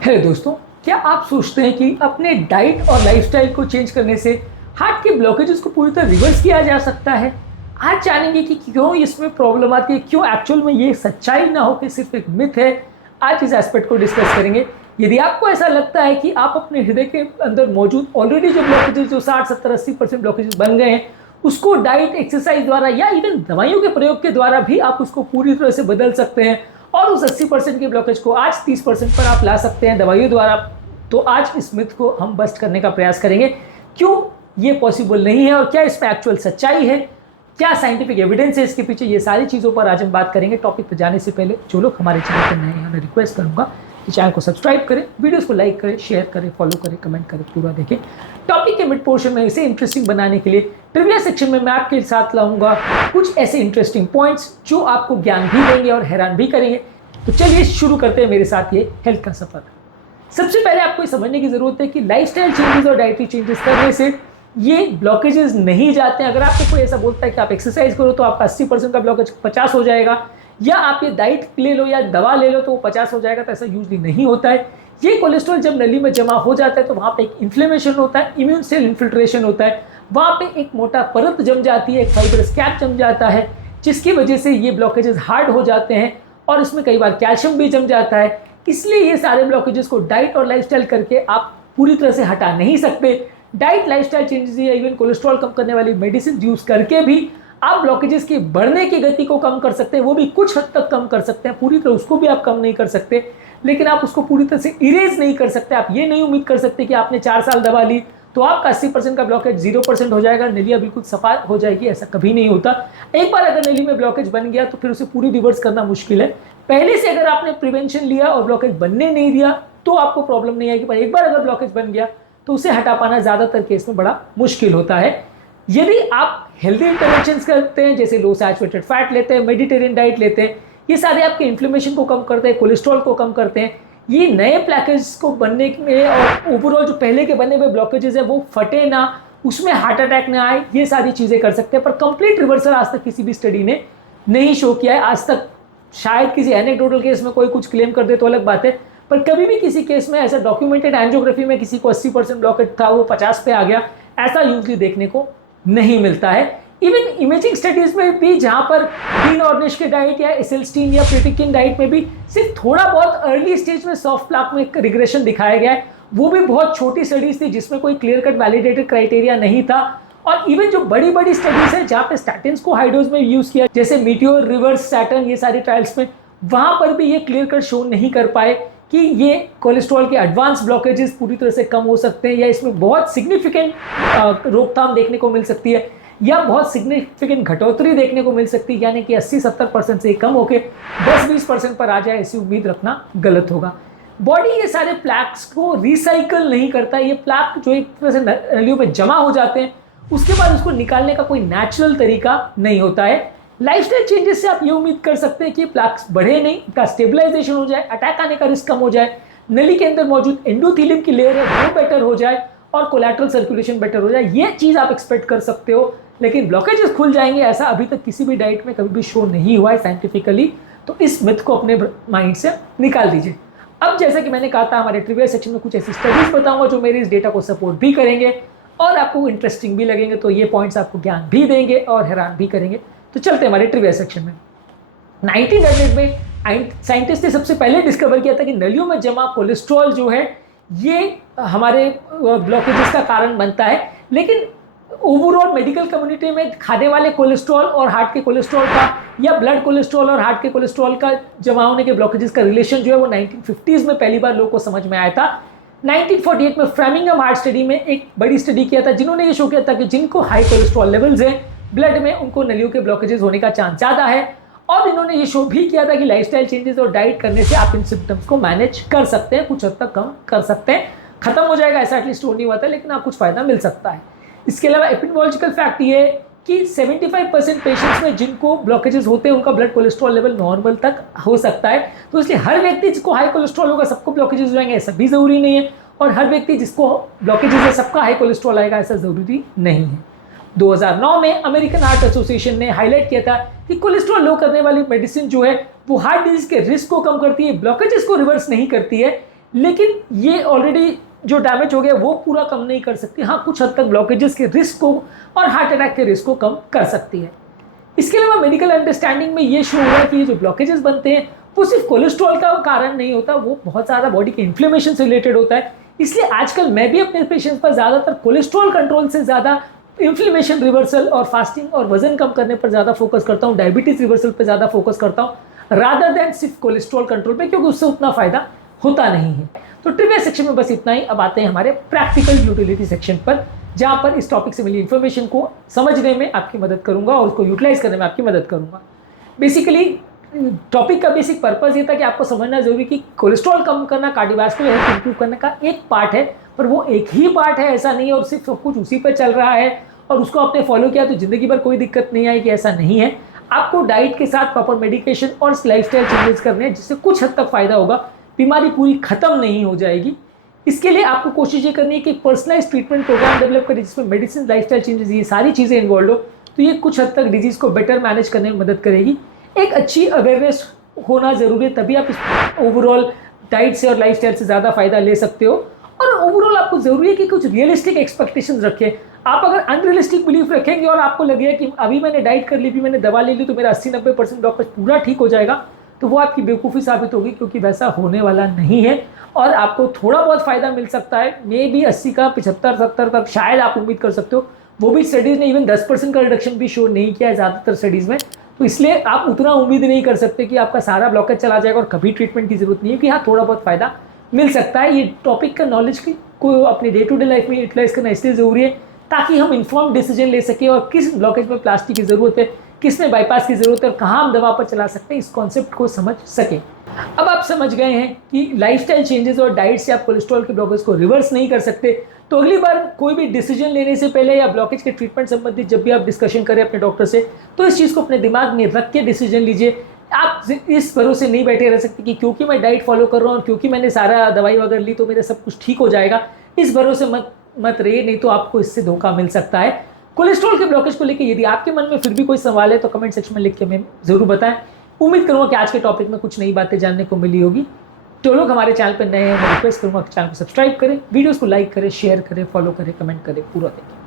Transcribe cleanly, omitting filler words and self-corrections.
Hello दोस्तों, क्या आप सोचते हैं कि अपने डाइट और लाइफस्टाइल को चेंज करने से हार्ट के ब्लॉकेजेस को पूरी तरह रिवर्स किया जा सकता है? आज जानेंगे कि क्यों इसमें प्रॉब्लम आती है, क्यों एक्चुअल में ये सच्चाई ना हो कि सिर्फ एक मिथ है। आज इस एस्पेक्ट को डिस्कस करेंगे। यदि आपको ऐसा लगता है कि आप अपने हृदय के अंदर मौजूद ऑलरेडी जो ब्लॉकेजेस जो 60-70-80% ब्लॉकेजेस बन गए हैं, उसको डाइट, एक्सरसाइज द्वारा या इवन दवाइयों के प्रयोग के द्वारा भी आप उसको पूरी तरह से बदल सकते हैं और उस 80% के ब्लॉकेज को आज 30% पर आप ला सकते हैं दवाइयों द्वारा। तो आज इस मिथ को हम बस्ट करने का प्रयास करेंगे, क्यों ये पॉसिबल नहीं है और क्या इसमें एक्चुअल सच्चाई है, क्या साइंटिफिक एविडेंस है इसके पीछे। ये सारी चीज़ों पर आज हम बात करेंगे। टॉपिक पर जाने से पहले जो लोग हमारे चैनल पर नए हैं उन्हें रिक्वेस्ट करूंगा कि चैनल को सब्सक्राइब करें, वीडियोस को लाइक करें, शेयर करें, फॉलो करें, कमेंट करें, पूरा देखें। टॉपिक के मिड पोर्शन में इसे इंटरेस्टिंग बनाने के लिए ट्रिविया सेक्शन में मैं आपके साथ लाऊंगा कुछ ऐसे इंटरेस्टिंग पॉइंट्स जो आपको ज्ञान भी देंगे और हैरान भी करेंगे। तो चलिए शुरू करते हैं मेरे साथ ये हेल्थ का सफर। सबसे पहले आपको ये समझने की जरूरत है कि लाइफस्टाइल चेंजेस और डाइटरी चेंजेस करने से ये ब्लॉकेजेस नहीं जाते हैं। अगर आपको कोई ऐसा बोलता है कि आप एक्सरसाइज करो तो आपका 80% का ब्लॉकेज 50 हो जाएगा, या आप ये डाइट ले लो या दवा ले लो तो वो 50 हो जाएगा, तो ऐसा यूजली नहीं होता है। ये कोलेस्ट्रॉल जब नली में जमा हो जाता है तो वहाँ पे एक इन्फ्लेमेशन होता है, इम्यून सेल इन्फिल्ट्रेशन होता है, वहाँ पे एक मोटा परत जम जाती है, एक फाइब्रस कैप जम जाता है, जिसकी वजह से ये ब्लॉकेजेस हार्ड हो जाते हैं और इसमें कई बार कैल्शियम भी जम जाता है। इसलिए ये सारे ब्लॉकेजेस को डाइट और लाइफस्टाइल करके आप पूरी तरह से हटा नहीं सकते। डाइट, लाइफस्टाइल चेंजेस या इवन कोलेस्ट्रॉल कम करने वाली मेडिसिन यूज करके भी आप ब्लॉकेजेस की बढ़ने की गति को कम कर सकते हैं, वो भी कुछ हद तक कम कर सकते हैं। पूरी तरह उसको भी आप कम नहीं कर सकते, लेकिन आप उसको पूरी तरह से इरेज नहीं कर सकते। आप ये नहीं उम्मीद कर सकते कि आपने 4 साल दवा ली तो आपका 80% का ब्लॉकेज 0% हो जाएगा, नलिया बिल्कुल सफा हो जाएगी। ऐसा कभी नहीं होता। एक बार अगर नली में ब्लॉकेज बन गया तो फिर उसे पूरी रिवर्स करना मुश्किल है। पहले से अगर आपने प्रिवेंशन लिया और ब्लॉकेज बनने नहीं दिया तो आपको प्रॉब्लम नहीं आएगी, पर एक बार अगर ब्लॉकेज बन गया तो उसे हटा पाना ज्यादातर केस में बड़ा मुश्किल होता है। यदि आप हेल्दी इंटरवेंशंस करते हैं, जैसे लो सैचुरेटेड फैट लेते हैं, मेडिटेरियन डाइट लेते हैं, ये सारे आपके इन्फ्लेमेशन को कम करते हैं, कोलेस्ट्रॉल को कम करते हैं, ये नए प्लैकेज को बनने में और ओवरऑल जो पहले के बने हुए ब्लॉकेजेस है वो फटे ना, उसमें हार्ट अटैक ना आए, ये सारी चीजें कर सकते हैं। पर कंप्लीट रिवर्सल आज तक किसी भी स्टडी ने नहीं शो किया है। आज तक शायद किसी एनेक्डोटल केस में कोई कुछ क्लेम कर दे तो अलग बात है, पर कभी भी किसी केस में ऐसा डॉक्यूमेंटेड एंजियोग्राफी में किसी को 80% ब्लॉकेज था वो 50 पे आ गया, ऐसा यूजली देखने को नहीं मिलता है। इवन इमेजिंग स्टडीज में भी, जहां पर डीन ऑर्निश के डाइट या एसेल्स्टीन या प्रिटिकिन डाइट में भी सिर्फ थोड़ा बहुत अर्ली स्टेज में सॉफ्ट प्लाक में एक रिग्रेशन दिखाया गया है, वो भी बहुत छोटी स्टडीज थी जिसमें कोई क्लियर कट वैलिडेटेड क्राइटेरिया नहीं था। और इवन जो बड़ी बड़ी स्टडीज है जहां पे स्टैटिन्स को हाई डोज में यूज किया, जैसे मीटियोर, रिवर्स, सैटर्न, ये सारी ट्रायल्स में, वहां पर भी ये क्लियर कट शो नहीं कर पाए कि ये कोलेस्ट्रॉल के एडवांस ब्लॉकेजेस पूरी तरह से कम हो सकते हैं, या इसमें बहुत सिग्निफिकेंट रोकथाम देखने को मिल सकती है, या बहुत सिग्निफिकेंट घटोतरी देखने को मिल सकती है, यानी कि 80-70% से कम होकर 10-20% पर आ जाए, ऐसी उम्मीद रखना गलत होगा। बॉडी ये सारे प्लैक्स को रिसाइकल नहीं करता। ये प्लैक जो एक तरह से नलियों में जमा हो जाते हैं, उसके बाद उसको निकालने का कोई नेचुरल तरीका नहीं होता है। लाइफस्टाइल चेंजेस से आप ये उम्मीद कर सकते हैं कि प्लैक्स बढ़े नहीं, उनका स्टेबलाइजेशन हो जाए, अटैक आने का रिस्क कम हो जाए, नली के अंदर मौजूद एंडोथेलियम की लेयर है वो बेटर हो जाए और कोलैटरल सर्कुलेशन बेटर हो जाए। ये चीज़ आप एक्सपेक्ट कर सकते हो, लेकिन ब्लॉकेजेस खुल जाएंगे ऐसा अभी तक किसी भी डाइट में कभी भी शो नहीं हुआ है साइंटिफिकली। तो इस मिथ को अपने माइंड से निकाल दीजिए। अब जैसा कि मैंने कहा था, हमारे ट्रिविया सेक्शन में कुछ ऐसी स्टडीज बताऊंगा जो मेरे इस डेटा को सपोर्ट भी करेंगे और आपको इंटरेस्टिंग भी लगेंगे। तो ये पॉइंट्स आपको ज्ञान भी देंगे और हैरान भी करेंगे। तो चलते हैं हमारे ट्रिविया सेक्शन में। 1900 में साइंटिस्ट ने सबसे पहले डिस्कवर किया था कि नलियों में जमा कोलेस्ट्रॉल जो है ये हमारे ब्लॉकेजेस का कारण बनता है। लेकिन ओवरऑल मेडिकल कम्युनिटी में खाने वाले कोलेस्ट्रॉल और हार्ट के कोलेस्ट्रॉल का, या ब्लड कोलेस्ट्रॉल और हार्ट के कोलेस्ट्रॉल का जमा होने के ब्लॉकेजेस का रिलेशन जो है वो 1950s में पहली बार लोगों को समझ में आया था। 1948 में फ्रेमिंगम हार्ट स्टडी में एक बड़ी स्टडी किया था, जिन्होंने ये शो किया था कि जिनको हाई कोलेस्ट्रॉल लेवल्स हैं ब्लड में, उनको नलियों के ब्लॉकेजेस होने का चांस ज़्यादा है। और इन्होंने ये शो भी किया था कि लाइफस्टाइल चेंजेस और डाइट करने से आप इन सिम्टम्स को मैनेज कर सकते हैं, कुछ हद तक कम कर सकते हैं। खत्म हो जाएगा ऐसा एटलीस्ट हो नहीं हुआ था, लेकिन आप कुछ फायदा मिल सकता है। इसके अलावा एपिडेमियोलॉजिकल फैक्ट ये है कि 75% पेशेंट्स में जिनको ब्लॉकेजेस होते हैं उनका ब्लड कोलेस्ट्रॉल लेवल नॉर्मल तक हो सकता है। तो इसलिए हर व्यक्ति जिसको हाई कोलेस्ट्रॉल होगा सबको ब्लॉकेजेस हो जाएंगे ऐसा भी जरूरी नहीं है, और हर व्यक्ति जिसको ब्लॉकेजेस है सबका हाई कोलेस्ट्रॉल आएगा ऐसा जरूरी नहीं है। 2009 में अमेरिकन हार्ट एसोसिएशन ने हाईलाइट किया था कि कोलेस्ट्रॉल लो करने वाली मेडिसिन जो है वो हार्ट डिजीज के रिस्क को कम करती है, ब्लॉकेजेस को रिवर्स नहीं करती है, लेकिन ये ऑलरेडी जो डैमेज हो गया वो पूरा कम नहीं कर सकती। हाँ, कुछ हद तक ब्लॉकेजेस के रिस्क को और हार्ट अटैक के रिस्क को कम कर सकती है। इसके अलावा मेडिकल अंडरस्टैंडिंग में ये शो हुआ कि ये जो ब्लॉकेजेस बनते हैं वो सिर्फ कोलेस्ट्रॉल का कारण नहीं होता, वो बहुत ज़्यादा बॉडी के इन्फ्लेमेशन से रिलेटेड होता है। इसलिए आजकल मैं भी अपने पेशेंट्स पर ज़्यादातर कोलेस्ट्रॉल कंट्रोल से ज़्यादा इन्फ्लेमेशन रिवर्सल और फास्टिंग और वजन कम करने पर ज़्यादा फोकस करता हूँ, डायबिटीज़ रिवर्सल पर ज़्यादा फोकस करता हूँ रादर देन सिर्फ कोलेस्ट्रॉल कंट्रोल पे, क्योंकि उससे उतना फ़ायदा होता नहीं है। तो ट्रिविया सेक्शन में बस इतना ही। अब आते हैं हमारे प्रैक्टिकल यूटिलिटी सेक्शन पर, जहाँ पर इस टॉपिक से मिली इन्फॉर्मेशन को समझने में आपकी मदद करूँगा और उसको यूटिलाइज करने में आपकी मदद करूँगा। बेसिकली टॉपिक का बेसिक पर्पस ये था कि आपको समझना जरूरी कि कोलेस्ट्रॉल कम करना कार्डियोवैस्कुलर हेल्थ इंप्रूव करने का एक पार्ट है, पर वो एक ही पार्ट है ऐसा नहीं है, और सिर्फ सब कुछ उसी पर चल रहा है और उसको आपने फॉलो किया तो ज़िंदगी भर कोई दिक्कत नहीं आएगी, ऐसा नहीं है। आपको डाइट के साथ प्रॉपर मेडिकेशन और लाइफस्टाइल चेंजेस करने हैं, जिससे कुछ हद तक फ़ायदा होगा, बीमारी पूरी खत्म नहीं हो जाएगी। इसके लिए आपको कोशिश ये करनी है कि पर्सनलाइज ट्रीटमेंट प्रोग्राम डेवलप करें, जिसमें मेडिसिन, लाइफस्टाइल चेंजेस, ये सारी चीज़ें इन्वॉल्व हो, तो ये कुछ हद तक डिजीज़ को बेटर मैनेज करने में मदद करेगी। एक अच्छी अवेयरनेस होना ज़रूरी है, तभी आप इस ओवरऑल डाइट से और लाइफस्टाइल से ज़्यादा फ़ायदा ले सकते हो। और ओवरऑल आपको ज़रूरी है कि कुछ रियलिस्टिक एक्सपेक्टेशंस रखें। आप अगर अनरियलिस्टिक बिलीफ रखेंगे और आपको लगेगा कि अभी मैंने डाइट कर ली, भी मैंने दवा ले ली तो मेरा 80-90% डॉक्टर पूरा ठीक हो जाएगा, तो वो आपकी बेवकूफ़ी साबित होगी, क्योंकि वैसा होने वाला नहीं है। और आपको थोड़ा बहुत फ़ायदा मिल सकता है, मे भी 80 का 75-70 तक शायद आप उम्मीद कर सकते हो। वो भी स्टडीज़ ने इवन 10% का रिडक्शन भी शो नहीं किया है ज़्यादातर स्टडीज़ में। तो इसलिए आप उतना उम्मीद नहीं कर सकते कि आपका सारा ब्लॉकेज चला जाएगा और कभी ट्रीटमेंट की ज़रूरत नहीं है, कि हाँ थोड़ा बहुत फ़ायदा मिल सकता है। ये टॉपिक का नॉलेज को अपनी डे टू डे लाइफ में यूटिलाइज करना इसलिए ज़रूरी है ताकि हम इन्फॉर्म डिसीजन ले सकें, और किस ब्लॉकेज में प्लास्टिक की ज़रूरत है, किस में बाईपास की ज़रूरत है और कहाँ हम दवा पर चला सकते हैं, इस कॉन्सेप्ट को समझ सकें। अब आप समझ गए हैं कि लाइफस्टाइल चेंजेस और डाइट से आप कोलेस्ट्रॉल के ब्लॉकेज को रिवर्स नहीं कर सकते, तो अगली बार कोई भी डिसीजन लेने से पहले या ब्लॉकेज के ट्रीटमेंट संबंधित जब भी आप डिस्कशन करें अपने डॉक्टर से, तो इस चीज़ को अपने दिमाग में रख के डिसीजन लीजिए। आप इस भरोसे नहीं बैठे रह सकते कि क्योंकि मैं डाइट फॉलो कर रहा हूँ, क्योंकि मैंने सारा दवाई वगैरह ली तो मेरा सब कुछ ठीक हो जाएगा। इस भरोसे मत रहिए, नहीं तो आपको इससे धोखा मिल सकता है। कोलेस्ट्रॉल के ब्लॉकेज को लेकर यदि आपके मन में फिर भी कोई सवाल है तो कमेंट सेक्शन में लिख के हमें ज़रूर बताएं। उम्मीद करूँगा कि आज के टॉपिक में कुछ नई बातें जानने को मिली होगी। जो लोग हमारे चैनल पर नए हैं, मैं रिक्वेस्ट करूँगा कि चैनल को सब्सक्राइब करें, वीडियोज़ को लाइक करें, शेयर करें, फॉलो करें, कमेंट करें, पूरा देखें।